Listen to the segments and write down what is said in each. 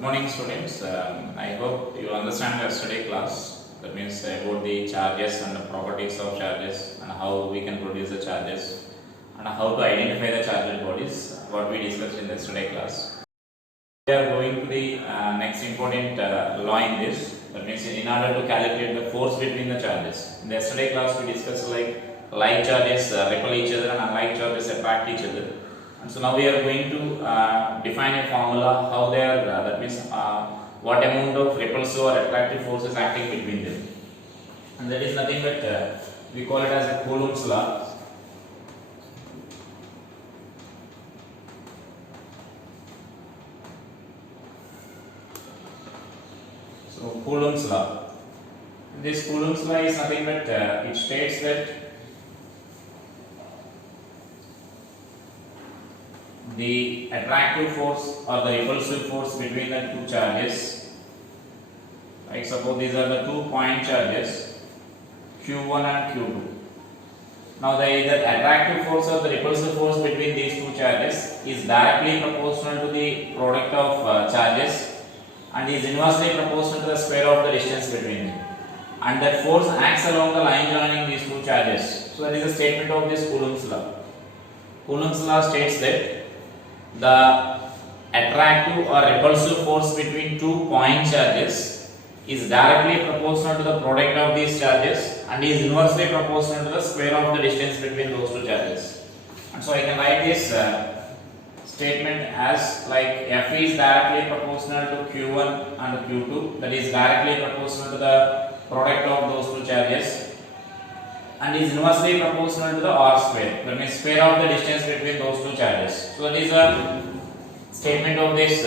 Good morning, students. I hope you understand yesterday class. That means about the charges and the properties of charges and how we can produce the charges and how to identify the charged bodies. What we discussed in yesterday class. We are going to the next important law in this. That means in order to calculate the force between the charges. In the yesterday class we discussed like charges repel each other and unlike charges attract each other. And so now we are going to define a formula how they are that means what amount of repulsive or attractive force is acting between them, and that is nothing but we call it as a Coulomb's law. So Coulomb's law. This Coulomb's law is nothing but it states that the attractive force or the repulsive force between the two charges, like suppose these are the 2 point charges Q1 and Q2. Now the either attractive force or the repulsive force between these two charges is directly proportional to the product of charges and is inversely proportional to the square of the distance between them, and that force acts along the line joining these two charges. So that is a statement of this Coulomb's law. Coulomb's law states that the attractive or repulsive force between 2 point charges is directly proportional to the product of these charges and is inversely proportional to the square of the distance between those two charges. And so I can write this statement as like F is directly proportional to Q1 and Q2, that is directly proportional to the product of those two charges, and is inversely proportional to the R square, that means square of the distance between those two charges. So that is a statement of this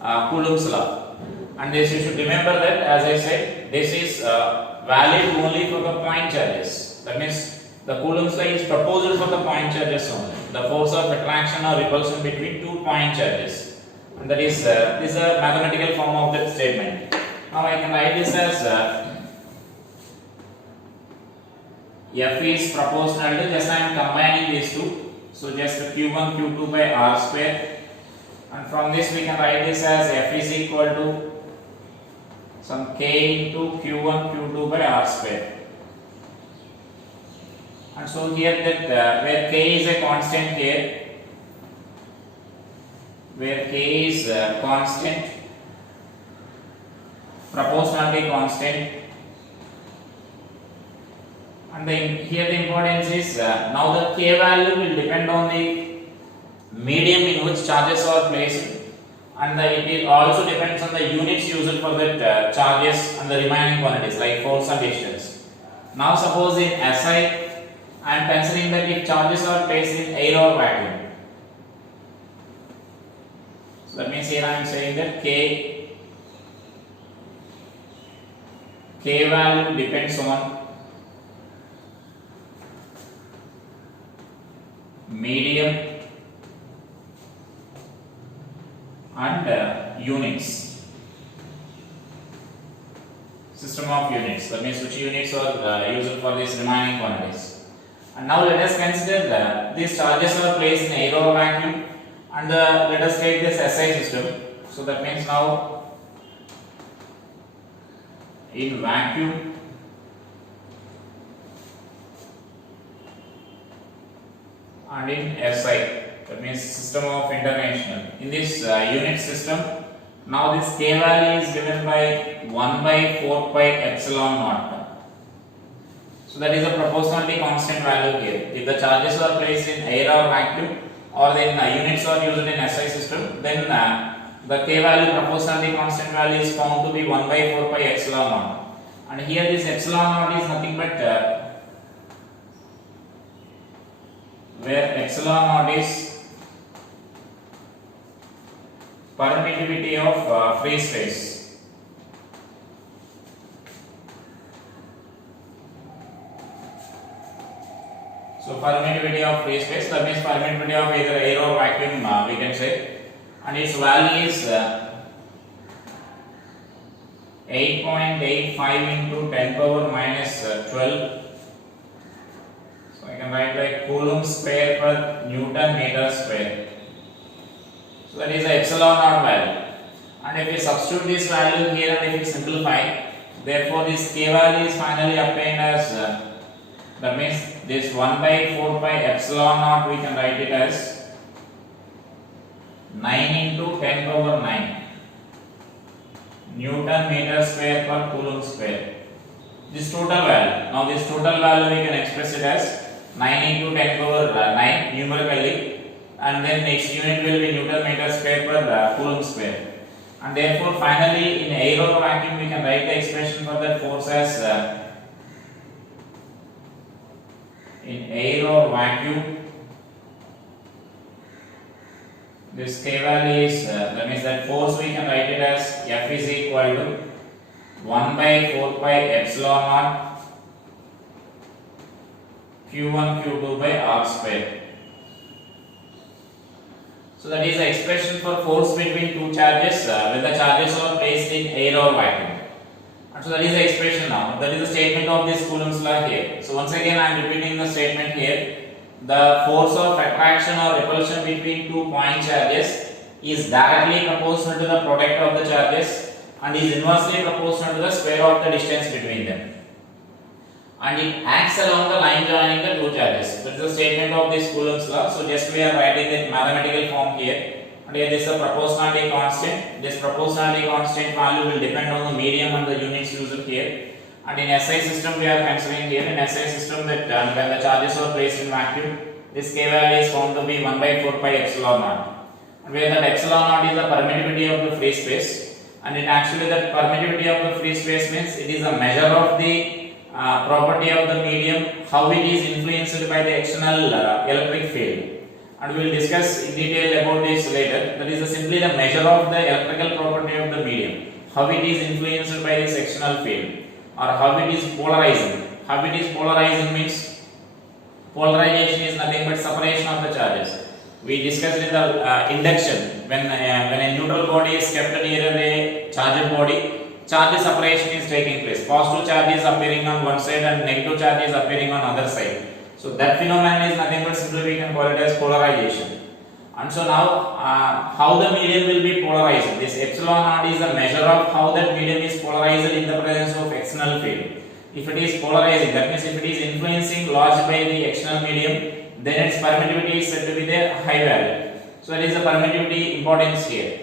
Coulomb's law, and this you should remember that, as I said, this is valid only for the point charges. That means the Coulomb's law is proposed for the point charges only, the force of attraction or repulsion between 2 point charges, and that is this is a mathematical form of that statement. Now I can write this as F is proportional to, just I am combining these two, so just Q1 Q2 by R square, and from this we can write this as F is equal to some K into Q1 Q2 by R square. And so here that where K is a constant here, where K is constant, proportionality constant, and here the importance is now the K value will depend on the medium in which charges are placed, and it also depends on the units used for that charges and the remaining quantities like force and distance. Now suppose in SI I am considering that if charges are placed in air or vacuum, so that means here I am saying that K value depends on medium and units, system of units, that means which units are used for these remaining quantities. And now let us consider that these charges are placed in air or vacuum, and let us take this SI system. So that means now in vacuum and in SI, that means system of international. In this unit system, now this K value is given by 1 by 4 pi epsilon naught. So that is a proportionality constant value here. If the charges are placed in air or vacuum, or then units are used in SI system, then the K value proportionality constant value is found to be 1 by 4 pi epsilon naught. And here this epsilon naught is nothing but where epsilon naught is permittivity of free space. So permittivity of free space, that means permittivity of either air or vacuum we can say, and its value is 8.85 into 10 power minus 12. So I can write like Coulomb square per Newton meter square. So that is the epsilon naught value. and if we substitute this value here and if we simplify, therefore this k value is finally obtained as that means this 1 by 4 pi epsilon naught we can write it as 9 into 10 power 9 Newton meter square per coulomb square. This total value. Now this total value we can express it as 9 into 10 power 9 numerically, and then next unit will be Newton meter square per coulomb square. And therefore finally in air or vacuum we can write the expression for that force as in air or vacuum this k value is that means that force we can write it as F is equal to 1 by 4 pi epsilon naught Q1 Q2 by R square. So that is the expression for force between two charges when the charges are placed in air or vacuum. And so that is the expression now. That is the statement of this Coulomb's law here. So once again I am repeating the statement here. The force of attraction or repulsion between two point charges is directly proportional to the product of the charges and is inversely proportional to the square of the distance between them. And it acts along the line joining the two charges. That is the statement of this Coulomb's law. So just we are writing the mathematical form here. And here this is a proportionality constant. This proportionality constant value will depend on the medium and the units used here. And in SI system we are considering here in SI system that when the charges are placed in vacuum, this k value is found to be 1 by 4 pi epsilon naught. And where that epsilon naught is the permittivity of the free space, and it actually that permittivity of the free space means it is a measure of the property of the medium, how it is influenced by the external electric field. And we will discuss in detail about this later. That is simply the measure of the electrical property of the medium, how it is influenced by this external field, or how it is polarizing. How it is polarizing means polarization is nothing but separation of the charges. We discussed in the induction when a neutral body is kept near a charged body, charge separation is taking place. Positive charge is appearing on one side and negative charge is appearing on other side. So that phenomenon is nothing but simply we can call it as polarization. And so now how the medium will be polarized. This epsilon naught is a measure of how that medium is polarized in the presence of external field. If it is polarizing, that means if it is influencing large by the external medium, then its permittivity is said to be the high value. So that is the permittivity importance here.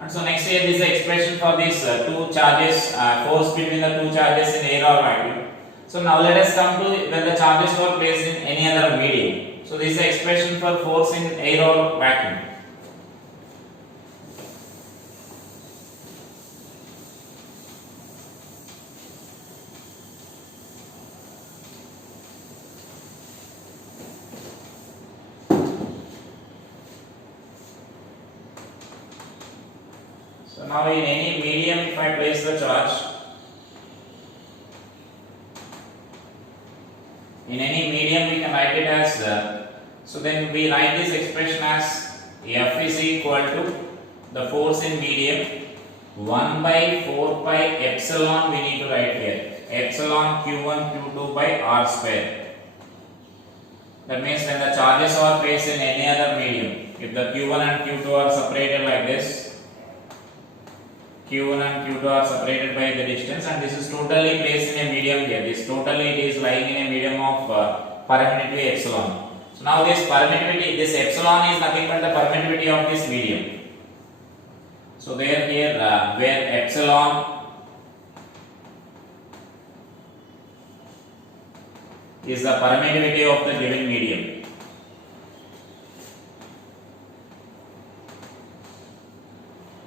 And so next here this is the expression for these two charges, force between the two charges in air or vacuum. So now let us come to when the charges were placed in any other medium. So this is the expression for force in air or vacuum. So now in any medium if I place the charge, in any medium we can write it as so then we write this expression as F is equal to the force in medium 1 by 4 pi epsilon we need to write here, epsilon Q1 Q2 by R square. That means when the charges are placed in any other medium, if the Q1 and Q2 are separated like this, Q1 and Q2 are separated by the distance, and this is totally placed in a medium here. This totally it is lying in a medium of permittivity epsilon. So now this permittivity, this epsilon is nothing but the permittivity of this medium. So there here where epsilon is the permittivity of the given medium.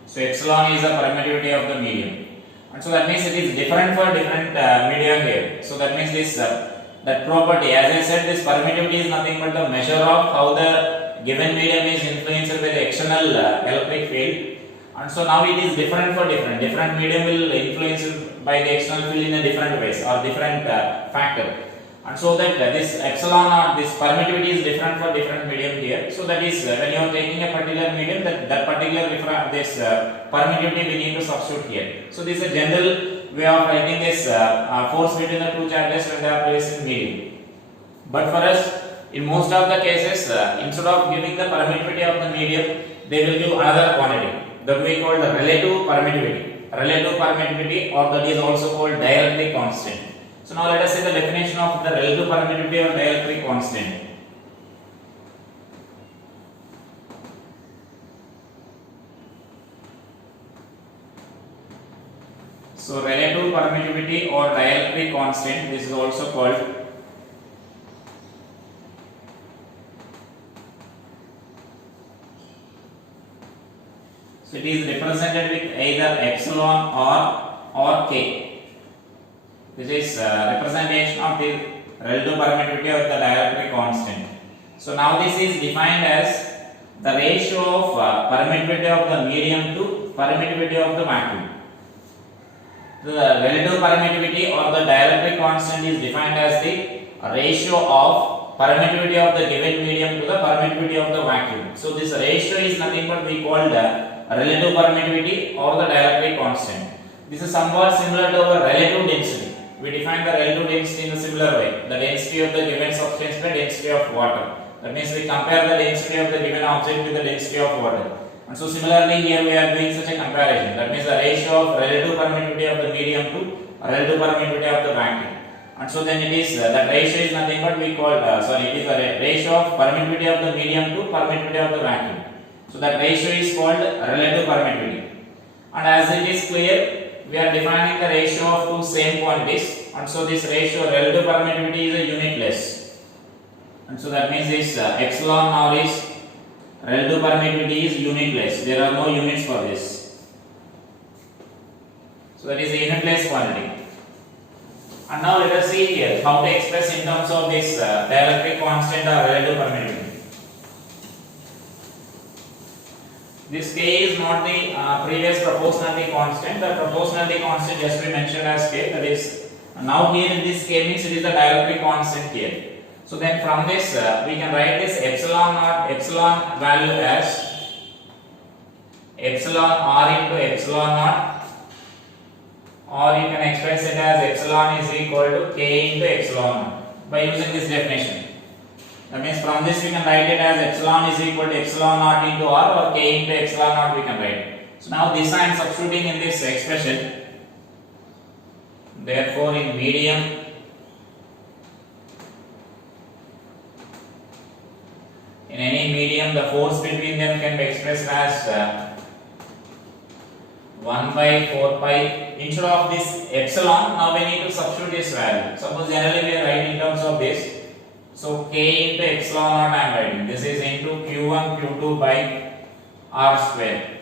So epsilon is the permittivity of the medium, and so that means it is different for different media here. So that means this that property, as I said, this permittivity is nothing but the measure of how the given medium is influenced by the external electric field. And so now it is different for different medium will influence by the external field in a different ways or different factor. And so that this epsilon or this permittivity is different for different medium here. So that is when you are taking a particular medium, that particular this permittivity we need to substitute here. So this is a general way of writing this force between the two charges when they are placed in medium. But for us, in most of the cases, instead of giving the permittivity of the medium, they will give another quantity. that we call the relative permittivity. Relative permittivity, or that is also called dielectric constant. So now let us see the definition of the relative permittivity or dielectric constant. So relative permittivity or dielectric constant, this is also called. So it is represented with either epsilon or k. This is representation of the relative permittivity of the dielectric constant. So now this is defined as the ratio of permittivity of the medium to permittivity of the vacuum. The relative permittivity or the dielectric constant is defined as the ratio of permittivity of the given medium to the permittivity of the vacuum. So this ratio is nothing but we call the relative permittivity or the dielectric constant. This is somewhat similar to our relative density. We define the relative density in a similar way. The density of the given substance by density of water. That means we compare the density of the given object with the density of water. And so similarly here we are doing such a comparison. That means the ratio of relative permittivity of the medium to relative permittivity of the vacuum. And so then it is that ratio is nothing but we call it is the ratio of permittivity of the medium to permittivity of the vacuum. So that ratio is called relative permittivity. And as it is clear, we are defining the ratio of two same quantities. And so this ratio relative permittivity is a unitless. And so that means this epsilon now is relative permittivity is unitless. There are no units for this. So that is a unitless quantity. And now let us see here how to express in terms of this dielectric constant or relative permittivity. This k is not the previous proportionality constant. The proportionality constant just we mentioned as k. That is now here in this k means it is the dielectric constant here. So then from this we can write this epsilon value as epsilon r into epsilon naught, or you can express it as epsilon is equal to k into epsilon naught by using this definition. That means from this we can write it as epsilon is equal to epsilon naught into r, or k into epsilon naught we can write. So now this I am substituting in this expression. Therefore in medium in any medium the force between them can be expressed as 1 by 4 pi. Instead of this epsilon, now we need to substitute this value. Suppose generally we are writing in terms of this. So k into epsilon naught I am writing. This is into q1 q2 by r square.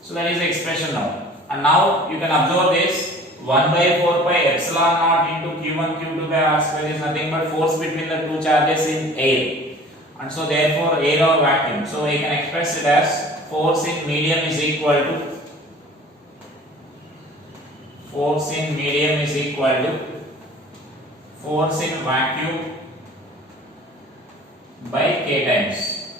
So that is the expression now. And now you can observe this 1 by 4 pi epsilon naught into q1 q2 by r square is nothing but force between the two charges in air. And so therefore air or vacuum. So we can express it as force in medium is equal to force in vacuum by k times,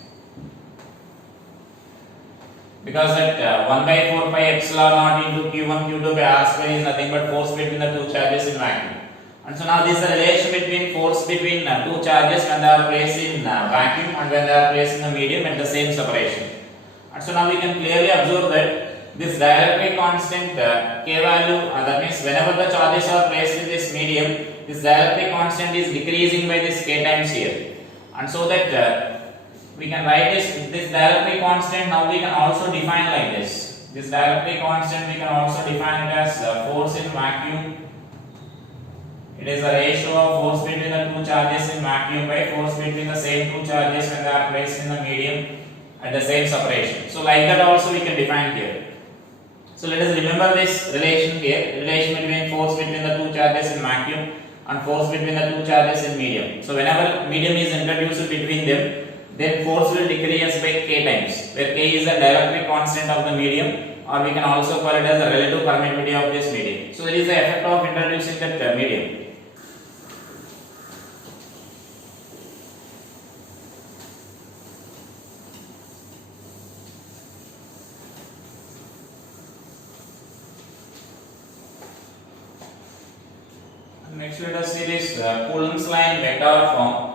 because that 1 by 4 pi epsilon naught into q1 q2 by r square is nothing but force between the two charges in vacuum. And so now this is the relation between force between two charges when they are placed in vacuum and when they are placed in the medium at the same separation. And so now we can clearly observe that this dielectric constant k value, that means whenever the charges are placed in this medium, this dielectric constant is decreasing by this k times here. And so that we can write this dielectric constant, now we can also define like this. This dielectric constant we can also define it as force in vacuum. It is the ratio of force between the two charges in vacuum by force between the same two charges when they are placed in the medium at the same separation. So like that also we can define here. So let us remember this relation here, relation between force between the two charges in vacuum and force between the two charges in medium. So whenever medium is introduced between them, then force will decrease by k times, where k is the dielectric constant of the medium, or we can also call it as the relative permittivity of this medium. So that is the effect of introducing that medium. Next let us see this Coulomb's law in vector form.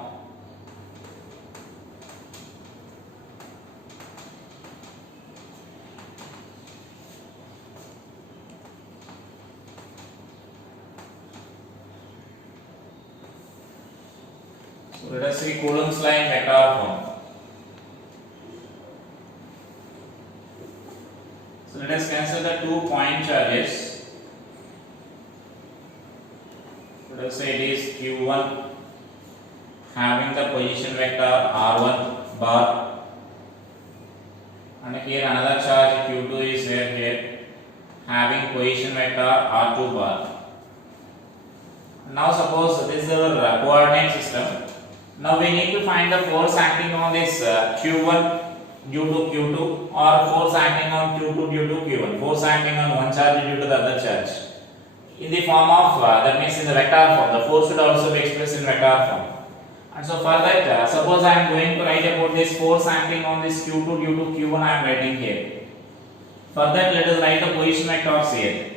So let us see Coulomb's line vector form. So let us consider the 2 point charges. Let us say it is Q1 having the position vector R1 bar, and here another charge Q2 is there here having position vector R2 bar. Now suppose this is our coordinate system. Now we need to find the force acting on this Q1 due to Q2, or force acting on Q2 due to Q1. Force acting on one charge due to the other charge. In the form of, that means in the vector form, the force should also be expressed in vector form. And so for that, suppose I am going to write about this force acting on this Q2 due to Q1, I am writing here. For that, let us write the position vectors here.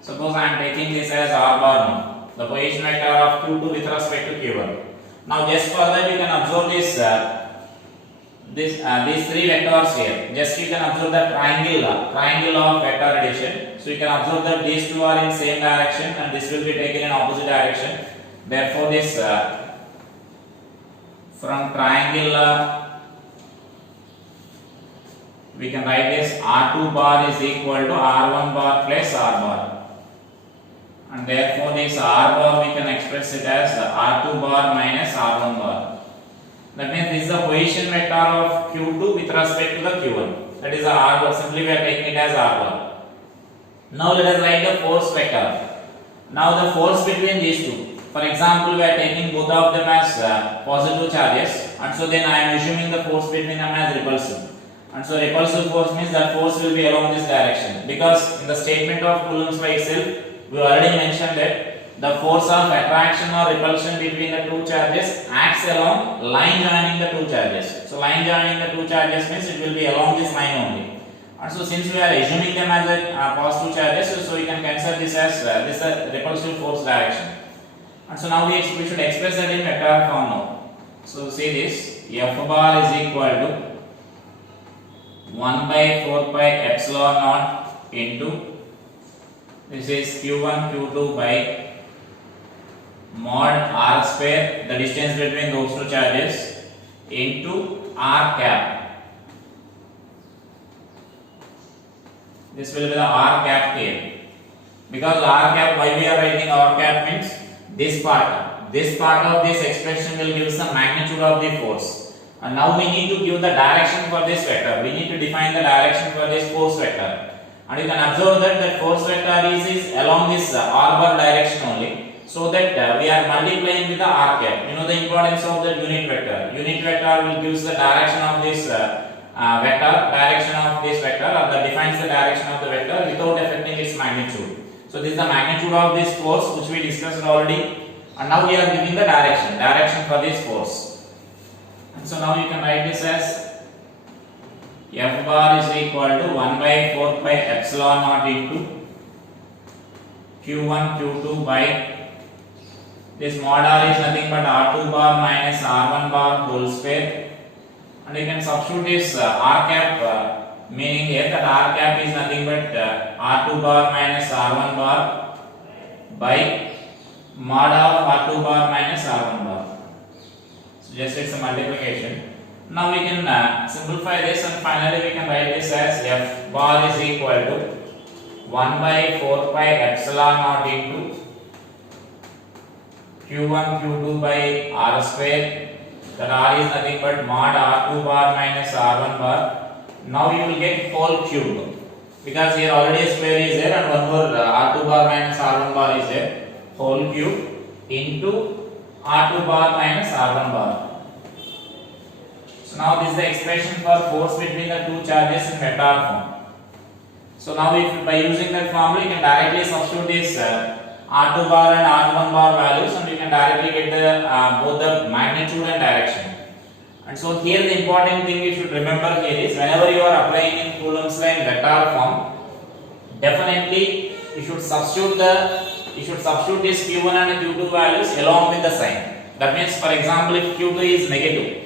Suppose I am taking this as R bar now, the position vector of Q2 with respect to Q1. Now just for that you can observe this, these three vectors here. Just you can observe the triangle of vector addition. So you can observe that these two are in same direction and this will be taken in opposite direction. Therefore this from triangle we can write this R2 bar is equal to R1 bar plus R bar. And therefore this R bar we can express it as R2 bar minus R1 bar. That means this is the position vector of Q2 with respect to the Q1. That is the R bar. Simply we are taking it as R bar. Now let us write the force vector. Now the force between these two. For example, we are taking both of them as positive charges, and so then I am assuming the force between them as repulsive. And so repulsive force means that force will be along this direction, because in the statement of Coulomb's law itself we already mentioned that the force of attraction or repulsion between the two charges acts along line joining the two charges. So line joining the two charges means it will be along this line only. And so since we are assuming them as a positive charges, so we can consider this as this repulsive force direction. And so now we should express that in vector form now. So see this, F bar is equal to 1 by 4 pi epsilon naught into this is Q1 Q2 by mod R square, the distance between those two charges, into R cap. This will be the R cap here. Because R cap, why we are writing R cap means this part of this expression will give us the magnitude of the force. And now we need to give the direction for this vector. We need to define the direction for this force vector. And you can observe that the force vector is along this R bar direction only. So that we are multiplying with the R cap. You know the importance of the unit vector. Unit vector will give us the direction of this vector, or that defines the direction of the vector without affecting its magnitude. So this is the magnitude of this force which we discussed already, and now we are giving the direction for this force. And so now you can write this as F bar is equal to 1 by 4 pi epsilon naught into Q1 Q2 by this mod R is nothing but R2 bar minus R1 bar whole square, and you can substitute this R cap, meaning here that R cap is nothing but R2 bar minus R1 bar by mod of R2 bar minus R1 bar. So just it's a multiplication. Now we can simplify this, and finally we can write this as F bar is equal to 1 by 4 pi epsilon naught into Q1 Q2 by R square, that R is nothing but mod R2 bar minus R1 bar. Now you will get whole cube, because here already a square is there and one more R2 bar minus R1 bar is there, whole cube into R2 bar minus R1 bar. So now this is the expression for force between the two charges in vector form. So now if by using that formula you can directly substitute this R2 bar and R1 bar values, and you can directly get the both the magnitude and direction. And so here the important thing you should remember here is, whenever you are applying in Coulomb's law in vector form, definitely you should substitute this Q1 and Q2 values along with the sign. That means, for example, if Q2 is negative,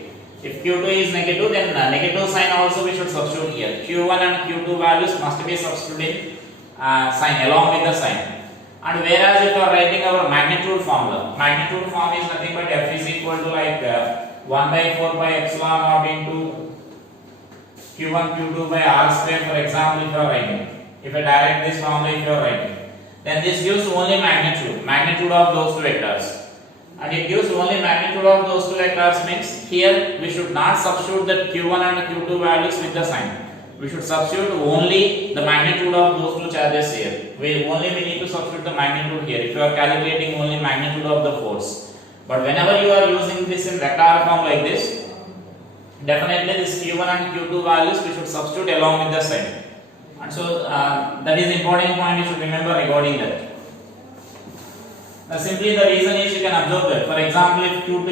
then negative sign also we should substitute here. Q1 and Q2 values must be substituted sign along with the sign. And whereas if you are writing our magnitude formula, magnitude form is nothing but F is equal to like 1 by 4 pi epsilon naught into Q1 Q2 by R square, for example, if you are writing. If I direct this formula, if you are writing, then this gives only magnitude of those two vectors. And it gives only magnitude of those two vectors means here we should not substitute the Q1 and Q2 values with the sign. We should substitute only the magnitude of those two charges here. We need to substitute the magnitude here if you are calculating only magnitude of the force. But whenever you are using this in vector form like this, definitely this Q1 and Q2 values we should substitute along with the sign. And so that is important point you should remember regarding that. Now simply the reason is you can observe that. For example, if Q2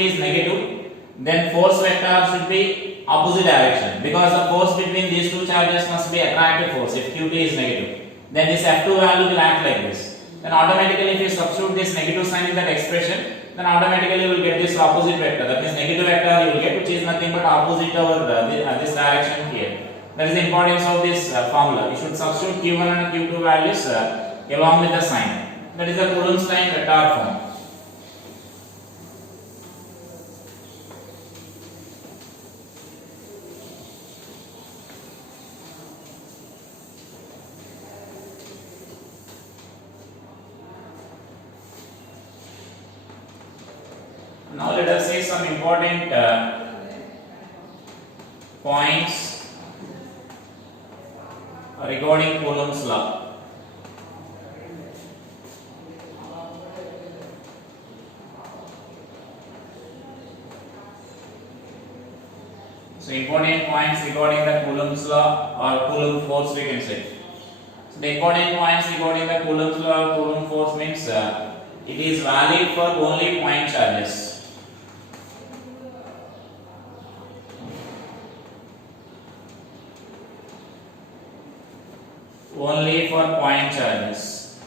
is negative, then force vector should be opposite direction, because the force between these two charges must be attractive force if Q2 is negative. Then this F2 value will act like this. Then automatically if you substitute this negative sign in that expression, then automatically you will get this opposite vector. That means negative vector you will get, which is nothing but opposite over this direction here. That is the importance of this formula. You should substitute Q1 and Q2 values along with the sign. That is the Coulomb-Stein vector form. Now let us see some important points regarding Coulomb's law. So important points regarding the Coulomb's law or Coulomb force we can say. So the important points regarding the Coulomb's law or Coulomb force means it is valid for only point charges. Only for point charges.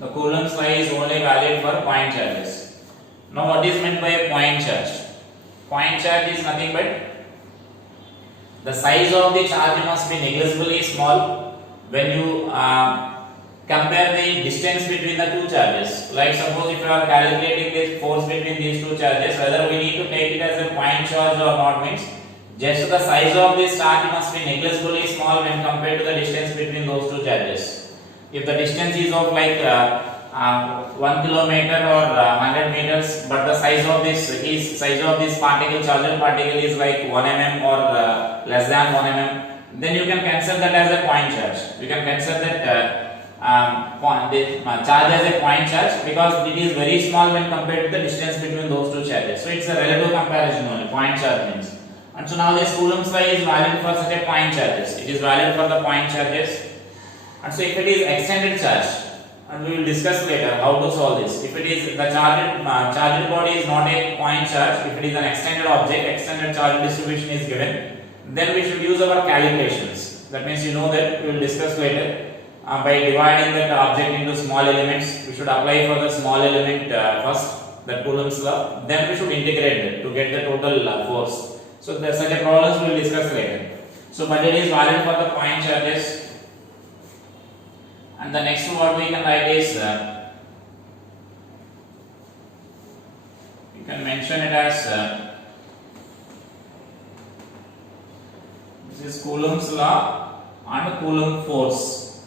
The Coulomb's law is only valid for point charges. Now what is meant by a point charge? Point charge is nothing but the size of the charge must be negligibly small when you compare the distance between the two charges. Like suppose if you are calculating the force between these two charges, whether we need to take it as a point charge or not means just the size of this charge must be negligibly small when compared to the distance between those two charges. If the distance is of like 1 kilometer or 100 meters, but the size of this particle, charged particle is like 1 mm or less than 1 mm, then you can consider that as a point charge. You can consider that charge as a point charge because it is very small when compared to the distance between those two charges. So it's a relative comparison only. Point charge means. And so now this Coulomb's law is valid for such a point charges. It is valid for the point charges. And so if it is extended charge, and we will discuss later how to solve this. If it is the charged body is not a point charge, if it is an extended object, extended charge distribution is given, then we should use our calculations. That means you know that we will discuss later. By dividing that object into small elements, we should apply for the small element first, that Coulomb's law. Then we should integrate it to get the total force. So there are such a problems we will discuss later. So but it is valid for the point charges. And the next what we can write is you can mention it as this is Coulomb's law and Coulomb force,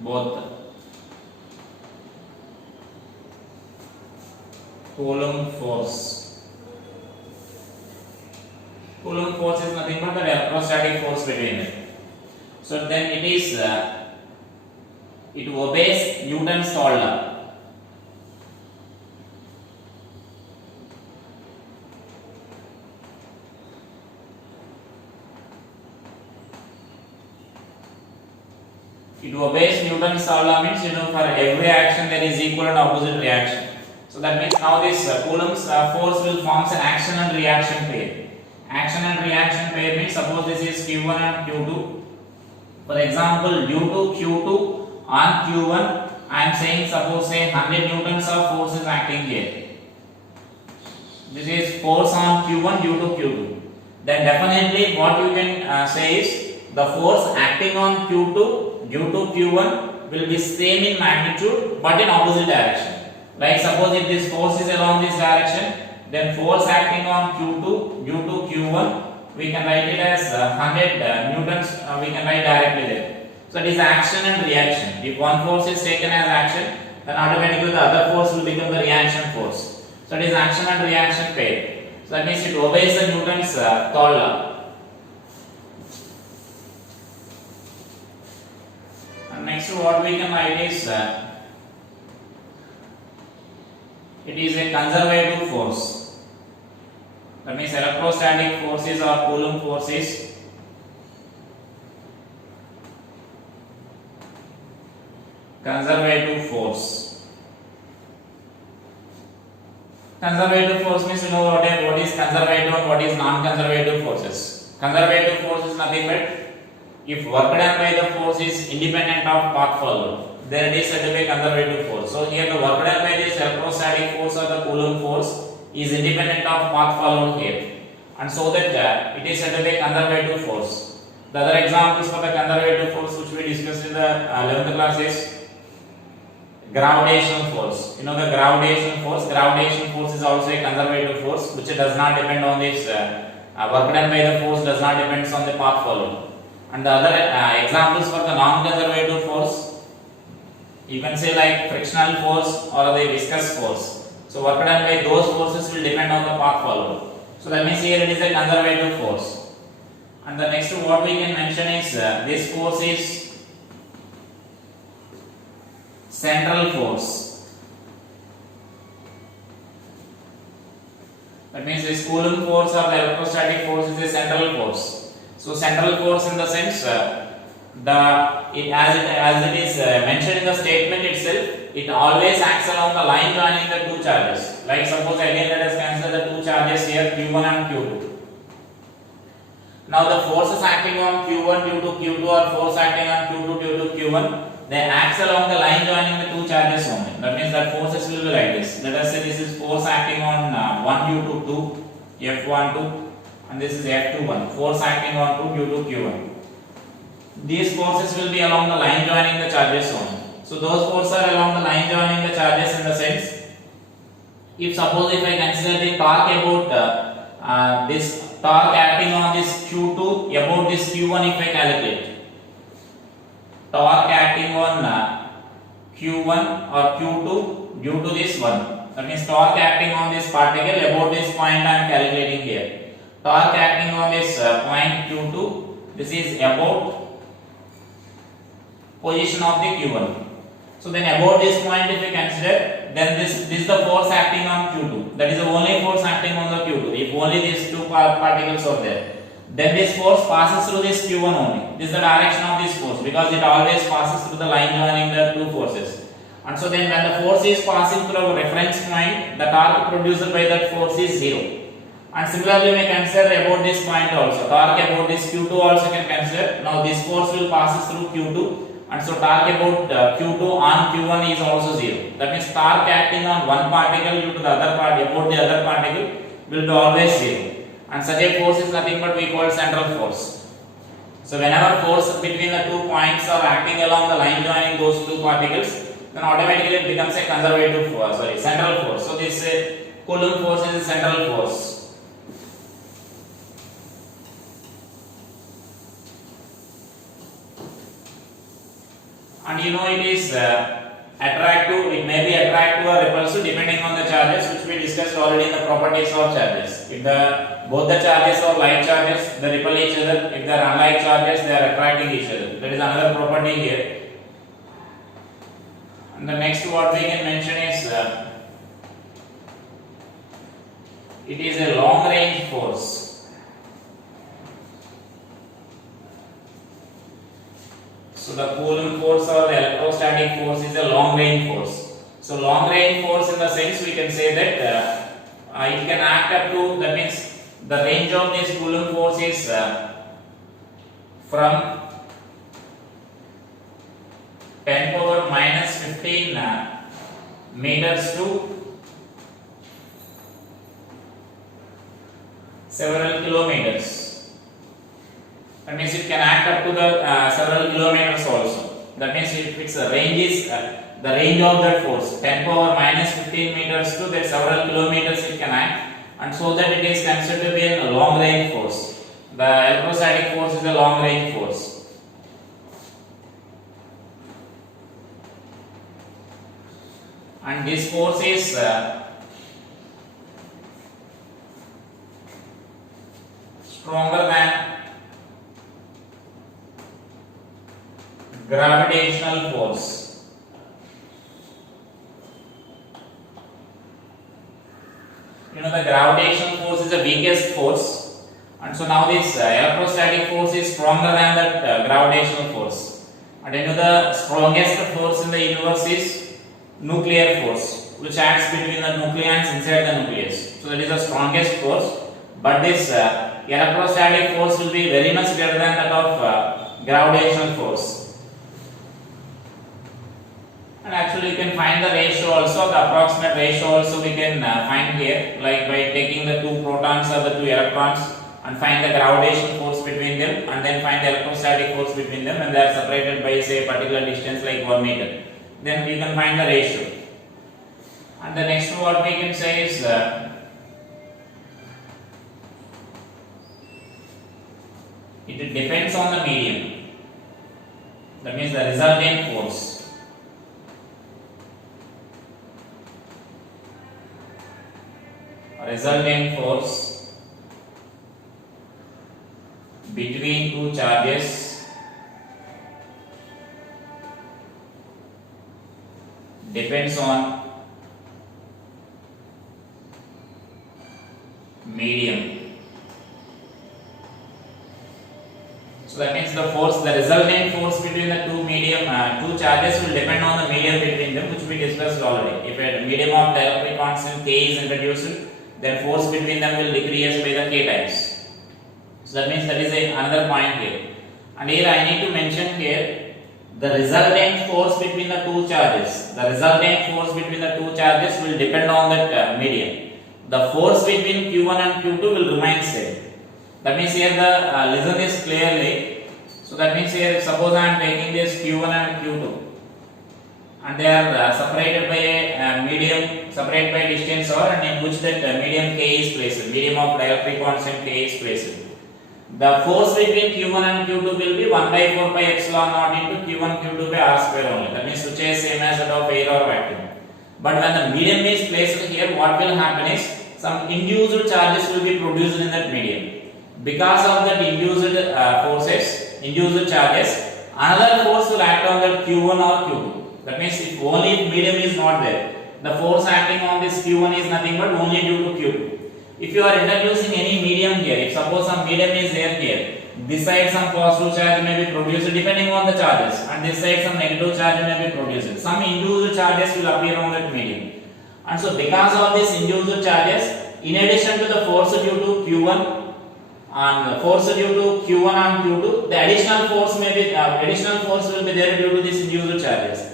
both. Coulomb force. Coulomb force is nothing but the electrostatic force between it. So then it is it obeys Newton's third law. It obeys Newton's third law means you know for every action there is equal and opposite reaction. So that means now this Coulomb's force will form an action and reaction pair. Action and reaction pair means suppose this is Q1 and Q2. For example, due to Q2 on Q1, I am saying suppose say 100 newtons of force is acting here. This is force on Q1 due to Q2. then definitely what you can say is the force acting on Q2 due to Q1 will be same in magnitude but in opposite direction. Like suppose if this force is along this direction, then force acting on Q2 due to Q1 we can write it as 100 newtons, we can write directly there. So it is action and reaction. If one force is taken as action, then automatically the other force will become the reaction force. So it is action and reaction pair. So that means it obeys the Newton's third law. And next what we can write is it is a conservative force. That means electrostatic forces or Coulomb forces conservative force. Conservative force means you know what is conservative and what is non-conservative forces. Conservative force is nothing but if work done by the force is independent of path followed, then it is said to be conservative force. So here the work done by this electrostatic force or the Coulomb force is independent of path followed here, and so that it is said to be conservative force. The other examples for the conservative force which we discussed in the 11th class is gravitational force. You know the gravitational force. Gravitational force is also a conservative force which does not depend on this work done by the force does not depend on the path followed. And the other examples for the non-conservative force, you can say like frictional force or the viscous force. So work done by those forces will depend on the path followed. So that means here it is a conservative force. And the next what we can mention is this force is central force. That means this Coulomb force or the electrostatic force is a central force. So central force in the sense as it is mentioned in the statement itself, it always acts along the line joining the two charges. Like suppose again let us consider the two charges here Q1 and Q2. Now the forces acting on Q1 due to Q2 or force acting on Q2 due to Q1, they act along the line joining the two charges only. That means that forces will be like this. Let us say this is force acting on 1 due to 2, F12, and this is F21, force acting on 2 due to Q1. These forces will be along the line joining the charges only. So those forces are along the line joining the charges in the sense, if suppose if I consider the torque about this torque acting on this Q2 about this Q1, if I calculate torque acting on Q1 or Q2 due to this one, that means torque acting on this particle about this point I am calculating here. Torque acting on this point Q2, this is about position of the Q1. So then about this point if we consider, then this is the force acting on Q2. That is the only force acting on the Q2. If only these two particles are there, then this force passes through this Q1 only. This is the direction of this force because it always passes through the line joining the two forces. And so then when the force is passing through a reference point, the torque produced by that force is 0. And similarly we consider about this point also. Torque about this Q2 also can consider. Now this force will pass through Q2. And so torque about Q2 on Q1 is also 0. That means torque acting on one particle due to the other particle about the other particle will be always 0. And such a force is nothing but we call central force. So whenever force between the 2 points are acting along the line joining those two particles, then automatically it becomes a conservative force, central force. So this Coulomb force is a central force. And you know it is attractive, it may be attractive or repulsive depending on the charges which we discussed already in the properties of charges. If both the charges are like charges, they repel each other. If they are unlike charges, they are attracting each other. That is another property here. And the next what we can mention is it is a long range force. So the Coulomb force or the electrostatic force is a long range force. So long range force in the sense we can say that it can act up to, that means the range of this Coulomb force is from 10 power minus 15 meters to several kilometers. That means it can act up to the several kilometers also. That means if its range is the range of that force 10 power minus 15 meters to that several kilometers it can act, and so that it is considered to be a long range force. The electrostatic force is a long range force. And this force is stronger than gravitational force. You know, the gravitational force is the weakest force, and so now this electrostatic force is stronger than that gravitational force. And you know, the strongest force in the universe is nuclear force, which acts between the nucleons inside the nucleus. So that is the strongest force, but this electrostatic force will be very much greater than that of gravitational force. And actually you can find the ratio also, the approximate ratio also we can find here, like by taking the two protons or the two electrons and find the gravitational force between them, and then find the electrostatic force between them, and they are separated by say a particular distance like 1 meter. Then we can find the ratio. And the next what we can say is it depends on the medium. That means the resultant force. Resultant force between two charges depends on medium. So that means the force, the resultant force between the two charges will depend on the medium between them, which we discussed already. If a medium of dielectric constant K is introduced, then force between them will decrease by the K times. So that means that is another point here. And here I need to mention here the resultant force between the two charges. The resultant force between the two charges will depend on that medium. The force between Q1 and Q2 will remain same. That means here the listen this clearly. So that means here suppose I am taking this Q1 and Q2, and they are separated by a medium, separated by distance r, and in which that medium K is placed, medium of dielectric constant K is placed. The force between Q1 and Q2 will be 1 by 4 pi epsilon naught into Q1 Q2 by r square only. That means which is same as that of air or vacuum. But when the medium is placed here, what will happen is some induced charges will be produced in that medium. Because of that induced induced charges, another force will act on that Q1 or Q2. That means if only medium is not there, the force acting on this Q1 is nothing but only due to Q2. If you are introducing any medium here, if suppose some medium is there here, this side some positive charge may be produced depending on the charges, and this side some negative charge may be produced. Some induced charges will appear on that medium. And so because of this induced charges, in addition to the force due to Q1 and force due to Q1 and Q2, the additional force will be there due to this induced charges.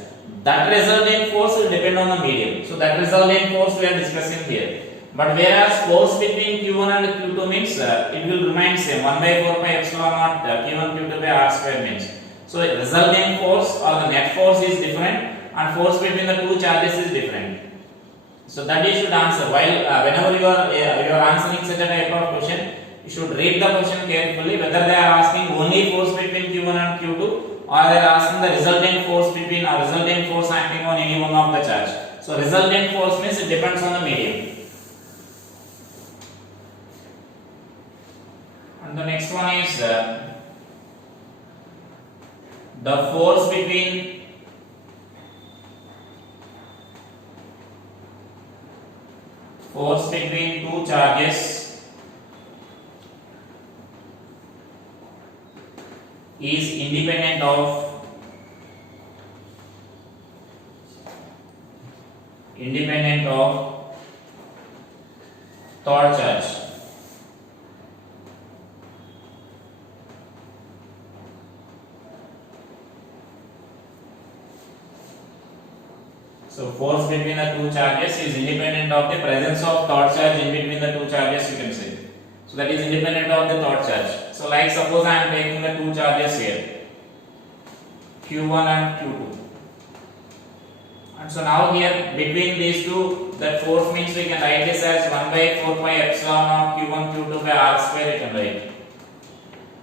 That resultant force will depend on the medium. So that resultant force we are discussing here. But whereas force between Q1 and Q2 means it will remain same, 1 by 4 pi epsilon naught Q1 Q2 by r square means. So resultant force or the net force is different, and force between the two charges is different. So that you should answer. While whenever you are answering such a type of question, you should read the question carefully, whether they are asking only force between Q1 and Q2, or they are asking the resultant force between or resultant force acting on any one of the charge. So resultant force means it depends on the medium. And the next one is the force between two charges is independent of third charge. So force between the two charges is independent of the presence of third charge in between the two charges, you can say. So that is independent of the third charge. So like suppose I am taking the two charges here, Q1 and Q2. And so now here between these two, that force means we can write this as 1 by 4 pi epsilon of Q1 Q2 by R square we can write.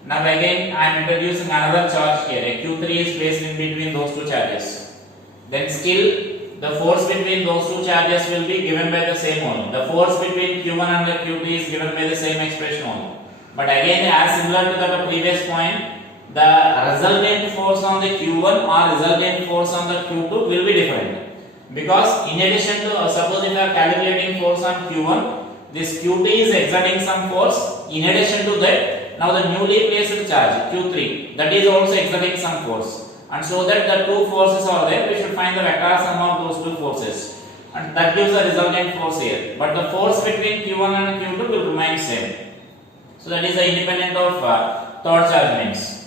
Now again I am introducing another charge here, a Q3 is placed in between those two charges. Then still the force between those two charges will be given by the same only. The force between Q1 and the Q2 is given by the same expression only. But again, as similar to the previous point, the resultant force on the Q1 or resultant force on the Q2 will be different. Because in addition to, suppose if you are calculating force on Q1, this Q2 is exerting some force. In addition to that, now the newly placed charge Q3, that is also exerting some force. And so that the two forces are there, we should find the vector sum of those two forces, and that gives the resultant force here. But the force between Q1 and Q2 will remain same. So that is the independent of third charge means.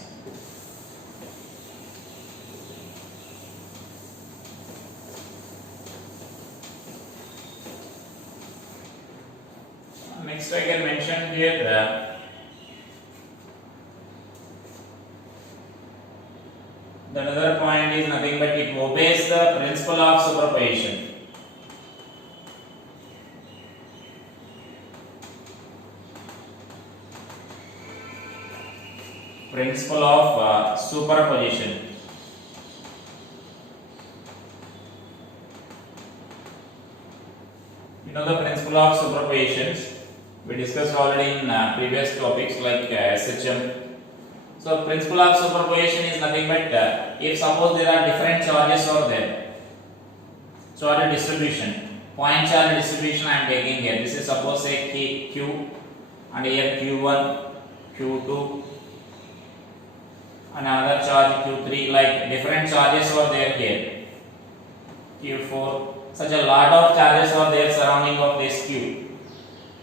Next I can mention here the another point is nothing but it obeys the principle of superposition. Principle of superposition. You know the principle of superpositions we discussed already in previous topics like SHM. So principle of superposition is nothing but if suppose there are different charges are there, charge distribution, point charge distribution I am taking here. This is suppose say Q and here Q1, Q2 and another charge Q3, like different charges are there here, Q4. Such a lot of charges are there surrounding of this Q.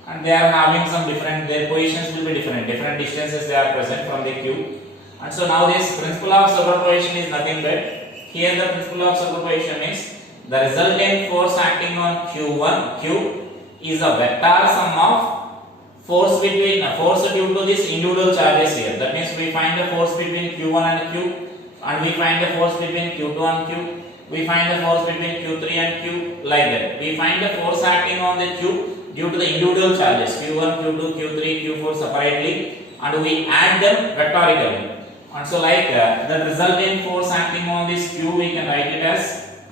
And they are having some different, their positions will be different distances they are present from the Q. And so now this principle of superposition is nothing but, here the principle of superposition is the resultant force acting on Q1, Q is a vector sum of force between, force due to this individual charges here. That means we find the force between Q1 and Q, and we find the force between Q2 and Q, we find the force between Q3 and Q, like that. We find the force acting on the Q due to the individual charges Q1, Q2, Q3, Q4 separately, and we add them vectorically. And so like the resultant force acting on this Q, we can write it as,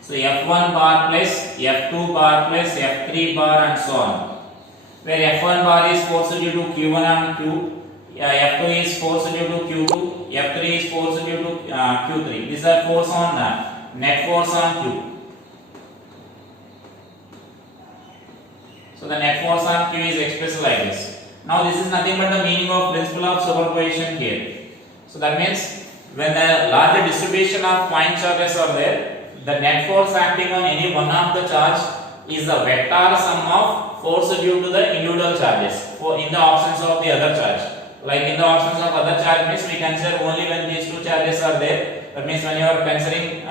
so F1 bar plus F2 bar plus F3 bar and so on. Where F1 bar is force due to Q1 and Q, F2 is force due to Q2, F3 is force due to Q3. This is a force on net force on Q. So the net force on Q is expressed like this. Now this is nothing but the meaning of principle of superposition here. So that means when the larger distribution of point charges are there, the net force acting on any one of the charge is the vector sum of force due to the individual charges for in the absence of the other charge. Like in the absence of other charge means we consider only when these two charges are there. That means when you are considering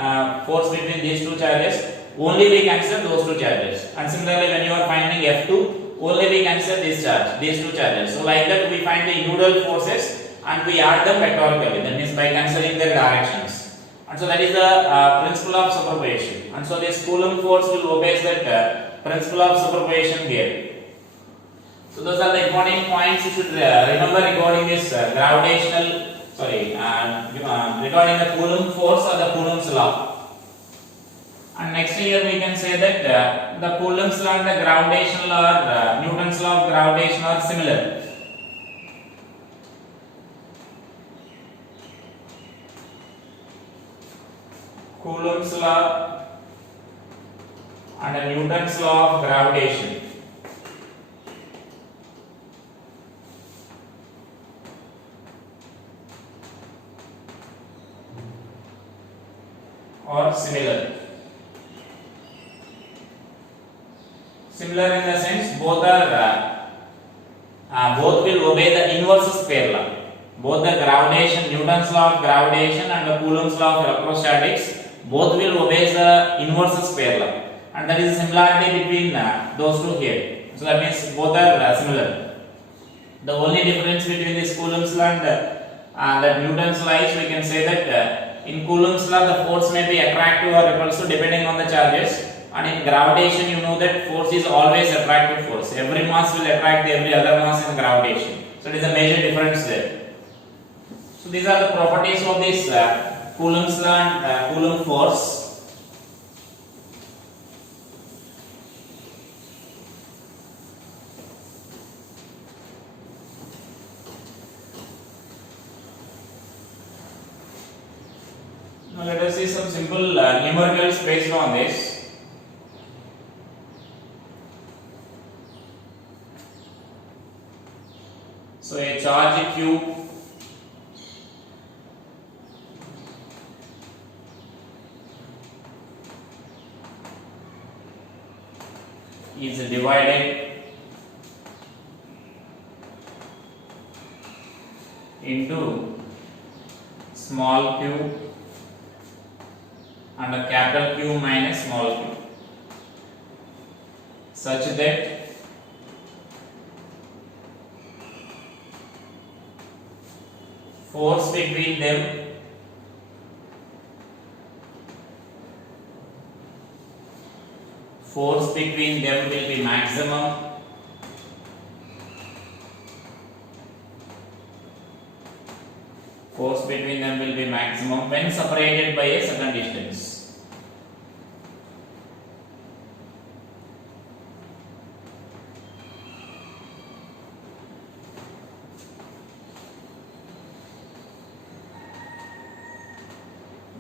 force between these two charges, only we consider those two charges. And similarly when you are finding F2, only we consider this charge, these two charges. So like that we find the individual forces and we add them vectorically. That means by considering their directions. And so that is the principle of superposition. And so this Coulomb force will obey that principle of superposition here. So those are the important points you should remember regarding this gravitational, regarding the Coulomb force or the Coulomb's law. And next here we can say that the Coulomb's law and the gravitational law or Newton's law of gravitation are similar. Coulomb's law and Newton's law of gravitation are similar. Similar in the sense both are both will obey the inverse square law. Both the gravitation, Newton's law of gravitation and the Coulomb's law of electrostatics, both will obey the inverse square law. And there is a similarity between those two here. So that means both are similar. The only difference between this Coulomb's law and that Newton's law is we can say that in Coulomb's law the force may be attractive or repulsive depending on the charges, and in gravitation you know that force is always attractive force. Every mass will attract every other mass in gravitation. So it is a major difference there. So these are the properties of this Coulomb's law and Coulomb force. Now let us see some simple numericals based on this. So a charge Q is divided into small q and a capital Q minus small q, such that force between them will be maximum when separated by a certain distance.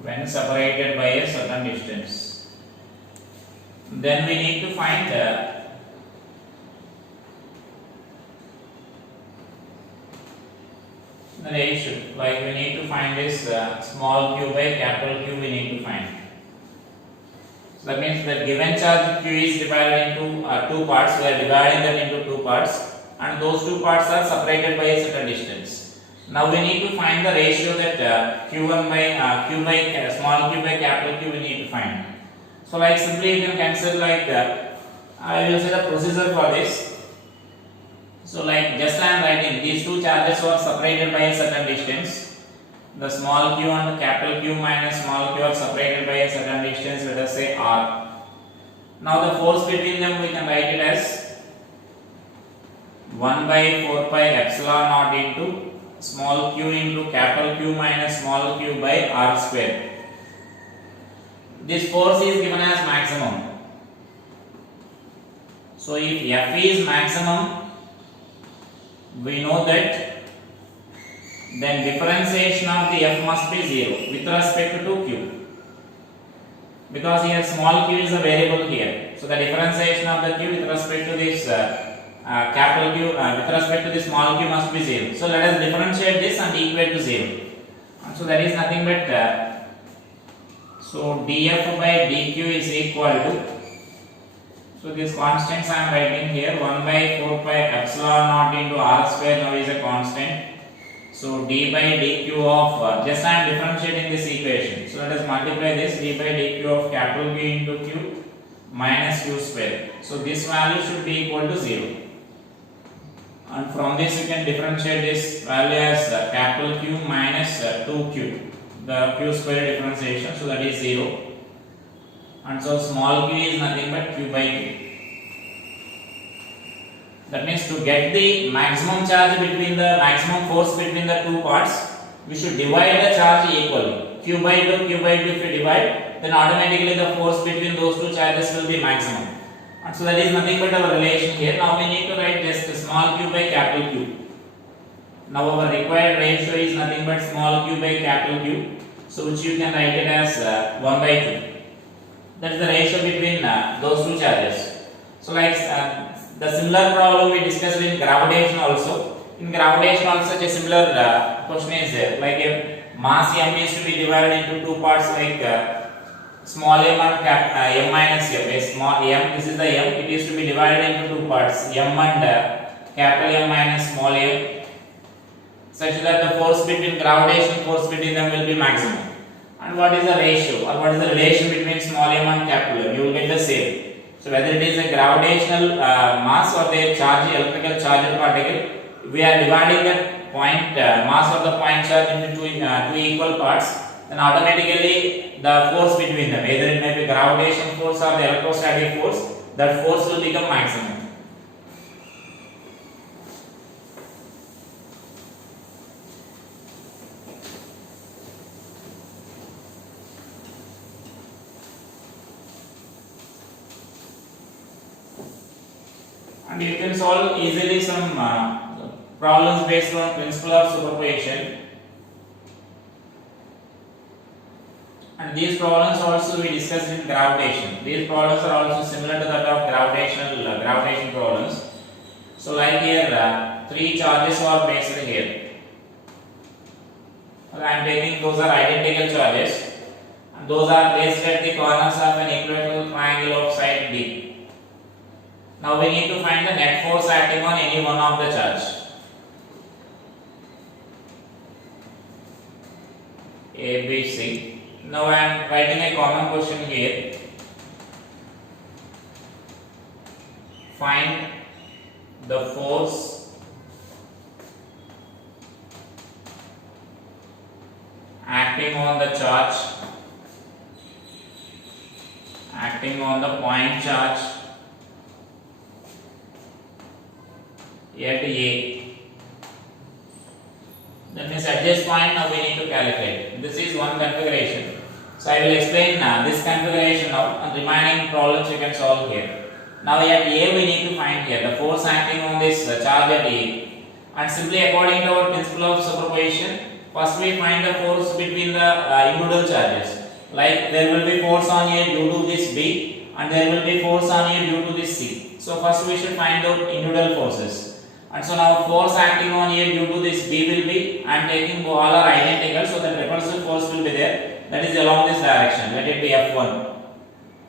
When separated by a certain distance, then we need to find the ratio. Like we need to find this small q by capital Q. We need to find. So that means the given charge Q is divided into two parts. We are dividing that into two parts, and those two parts are separated by a certain distance. Now we need to find the ratio that Q1 by Q by small q by capital Q we need to find. So like simply you can cancel like I will say the procedure for this. So like just I am writing these two charges are separated by a certain distance. The small q and capital Q minus small q are separated by a certain distance, let us say r. Now the force between them we can write it as 1 by 4 pi epsilon naught into small q into capital Q minus small q by r square. This force is given as maximum. So if F is maximum, we know that then differentiation of the F must be 0 with respect to Q, because here small q is a variable here. So the differentiation of the Q with respect to this capital Q with respect to the small q must be 0. So let us differentiate this and equate to 0. And so that is nothing but so df by dq is equal to, so these constants I am writing here, 1 by 4 pi epsilon naught into r square now is a constant. So d by dq of just I am differentiating this equation. So let us multiply this d by dq of capital Q into q minus q square. So this value should be equal to 0. And from this you can differentiate this value as capital Q minus 2q, the q square differentiation, so that is 0. And so small q is nothing but q by q. That means to get the maximum charge between the maximum force between the two parts, we should divide the charge equally. Q by 2 if we divide, then automatically the force between those two charges will be maximum. And so that is nothing but our relation here. Now we need to write just small q by capital Q. Now our required ratio is nothing but small q by capital Q, so which you can write it as 1 by 2. That is the ratio between those two charges. So like the similar problem we discussed in gravitation also. In gravitation also such a similar question is there. Like a mass m is to be divided into two parts, like small m and m minus m. A small m, this is the m, it is to be divided into two parts, m and capital M minus small m, such that the force between gravitation force between them will be maximum. And what is the ratio or what is the relation between small m and capital M? You will get the same. So whether it is a gravitational mass or the charge, electrical charged particle, we are dividing the point mass of the point charge into two equal parts. Then automatically the force between them, either it may be gravitational force or the electrostatic force, that force will become maximum. And you can solve easily some problems based on principle of superposition. And these problems also we discussed in gravitation. These problems are also similar to that of gravitation problems. So like here, three charges are placed here. I am taking those are identical charges, and those are placed at the corners of an equilateral triangle of side D. Now we need to find the net force acting on any one of the charge. A, B, C. Now I am writing a common question here. Find the force acting on the charge, acting on the point charge at A. That means at this point now we need to calculate. This is one configuration. So I will explain this configuration now, and remaining problems you can solve here. Now at A we need to find here the force acting on this charge at A. And simply according to our principle of superposition, first we find the force between the individual charges. Like there will be force on A due to this B, and there will be force on A due to this C. So first we should find out individual forces. And so now force acting on A due to this B will be, I am taking all are identical, so the repulsive force will be there, that is along this direction, let it be F1.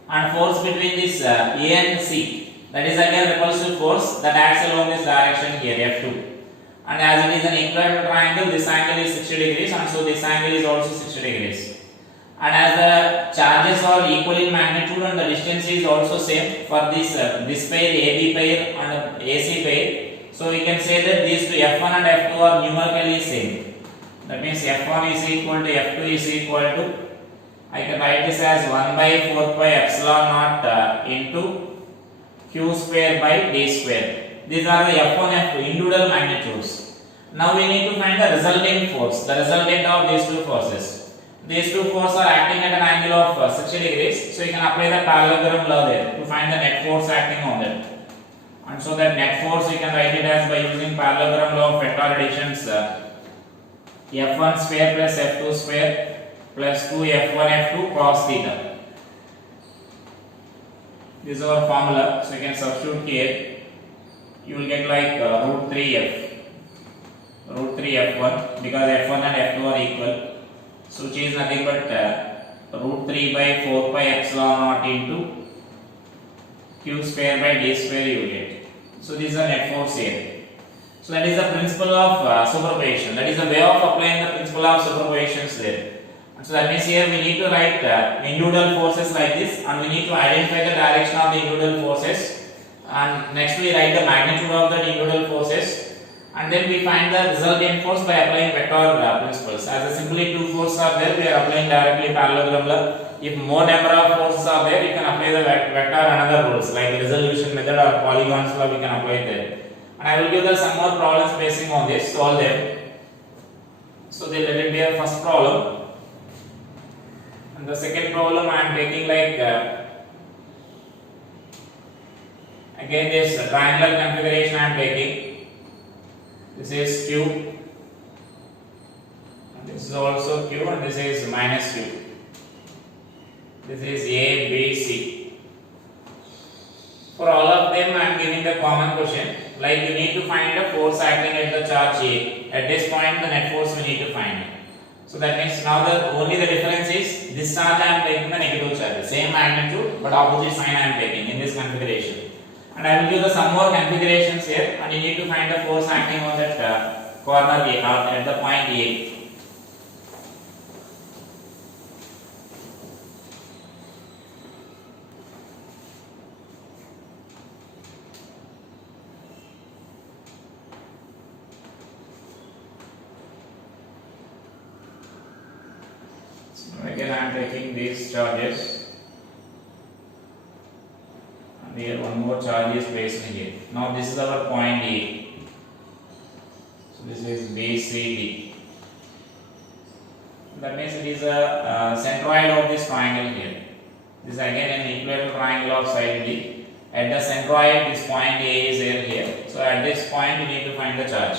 And force between this A and C, that is again repulsive force that acts along this direction here, F2. And as it is an equilateral triangle, this angle is 60 degrees, and so this angle is also 60 degrees. And as the charges are equal in magnitude and the distance is also same for this pair, AB pair and AC pair, so we can say that these two F1 and F2 are numerically same. That means F1 is equal to F2 is equal to, I can write this as 1 by 4 pi epsilon naught into Q square by D square. These are the F1 F2 individual magnitudes. Now we need to find the resulting force, the resultant of these two forces. These two forces are acting at an angle of 60 degrees, so you can apply the parallelogram law there to find the net force acting on that. And so that net force you can write it as by using parallelogram law of vector additions, F1 square plus F2 square plus 2 F1 F2 cos theta. This is our formula, so you can substitute here. You will get like root 3 F1 because F1 and F2 are equal, so which is nothing but root 3 by 4 pi epsilon naught into Q square by D square you get. So this is a net force here. So that is the principle of superposition. That is the way of applying the principle of superpositions there. And so that means here we need to write individual forces like this, and we need to identify the direction of the individual forces. And next we write the magnitude of the individual forces, and then we find the resultant force by applying vector principles. As simply two forces are there, we are applying directly parallelogram law. If more number of forces are there, you can apply the vector another rules like resolution method or polygons law, we can apply there. And I will give the some more problems basing on this, solve them. So let it be a first problem. And the second problem I am taking like again this triangular configuration I am taking. This is Q, and this is also Q, and this is minus Q. This is A, B, C. For all of them I am giving the common question, like you need to find the force acting at the charge A. At this point the net force we need to find. So that means now only the difference is this charge I am taking the negative charge, same magnitude but opposite sign I am taking in this configuration. And I will give the some more configurations here, and you need to find the force acting on that corner A or at the point A. I am taking these charges, and here one more charge is placed in here. Now this is our point A. So this is BCD. That means it is a centroid of this triangle here. This is again an equilateral triangle of side D. At the centroid, this point A is here. So at this point, we need to find the charge.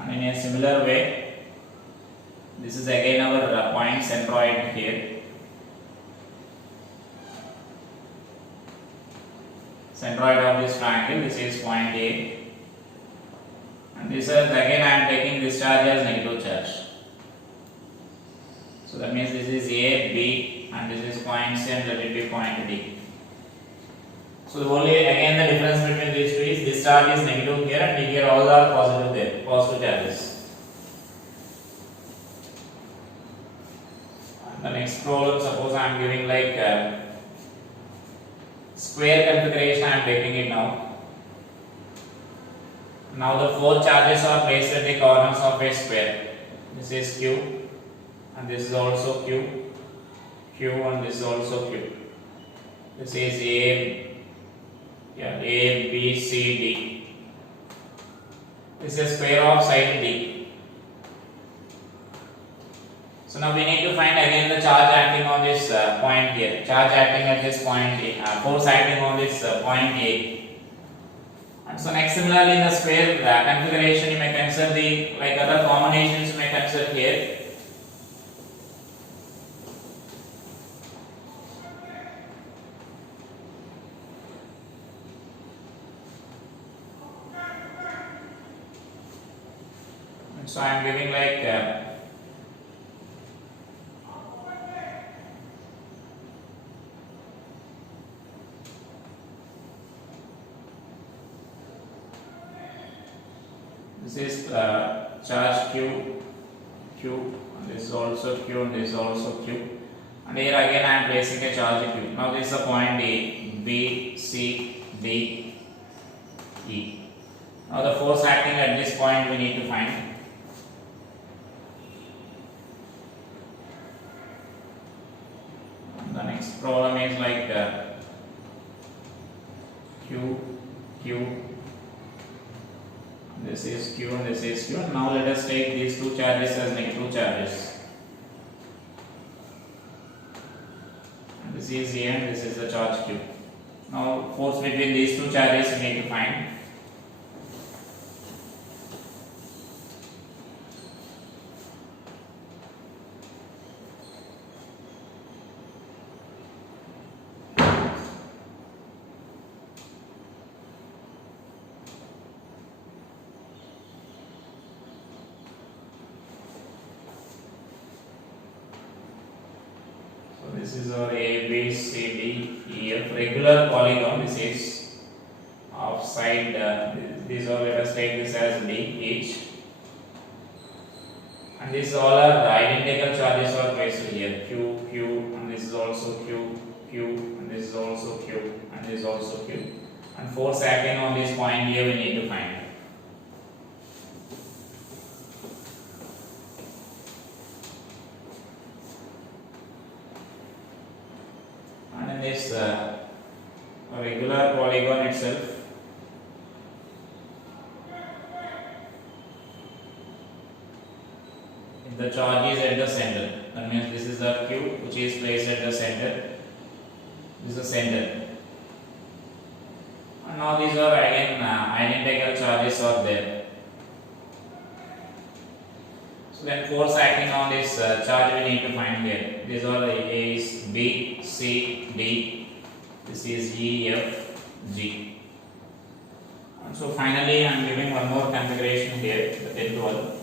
And in a similar way, this is again our point centroid here. Centroid of this triangle, this is point A. And this is again I am taking this charge as negative charge. So that means this is A, B, and this is point C, and let it be point D. So the only again the difference between these two is this charge is negative here, and here all are positive there, positive charges. And the next problem, suppose I am giving like square configuration, I am taking it now. Now the four charges are placed at the corners of a square. This is Q, and this is also Q, Q, and this is also Q. This is A, B, C, D. This is a square of side D. So now we need to find again the charge acting on this point here. Charge acting at this point A, force acting on this point A. And so next, similarly in the square configuration, you may consider the like other combinations you may consider here. And so I am giving like this is charge Q, and this is also Q, and this is also Q. And here again I am placing a charge Q. Now this is a point A, B, C, D, E. Now the force acting at this point we need to find. And the next problem is like Q. This is Q and this is Q. Now let us take these two charges as negative charges. And this is A and this is the charge Q. Now force between these two charges we need to find. This is our A, B, C, D, E, F regular polygon. This is of side. These all, let us take this as D each. And these all are identical charges are placed here. Q, Q, and this is also Q, Q, and this is also Q, and this is also Q. And force acting on this point here we need to find. This regular polygon itself, if the charge is at the center, that means this is the Q which is placed at the center. This is the center. And now these are again identical charges are there. So then force acting on this charge we need to find here. These are the A's, B, C, D. This is E, F, G. And so finally I am giving one more configuration here, the 10th one.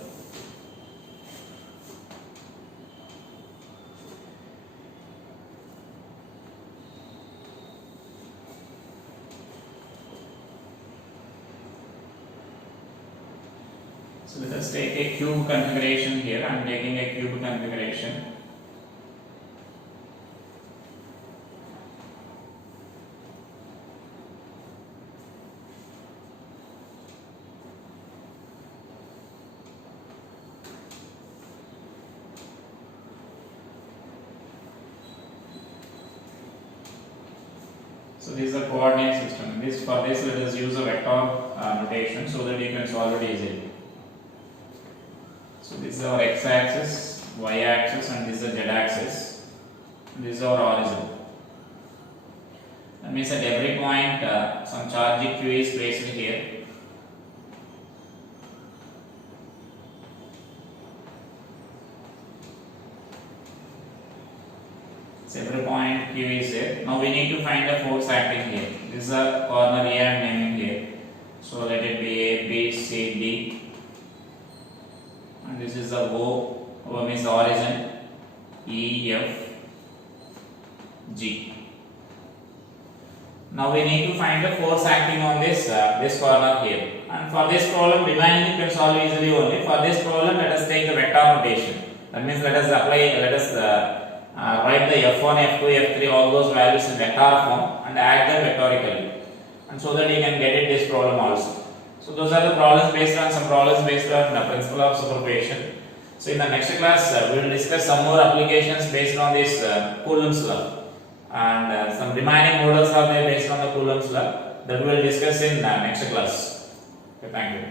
So let us take a cube configuration here. I am taking a cube configuration. So this is a coordinate system. For this let us use a vector notation so that you can solve it easily. So this is our x-axis, y-axis, and this is the z-axis. This is our origin. That means at every point some charge q is placed here. So every point q is there. Now we need to find the force acting here. This is a corner A I am naming here. So let it be A, B, C, D. And this is the O. O means the origin. E, F, G. Now we need to find the force acting on this corner here. And for this problem, remaining you can solve easily only. For this problem, let us take the vector notation. That means let us write the F1, F2, F3, all those values in vector form and add them vectorically. And so that you can get it this problem also. So those are the problems based on the principle of superposition. So in the next class, we will discuss some more applications based on this Coulomb's law. And some remaining models are there based on the Coulomb's law that we will discuss in next class. Okay, thank you.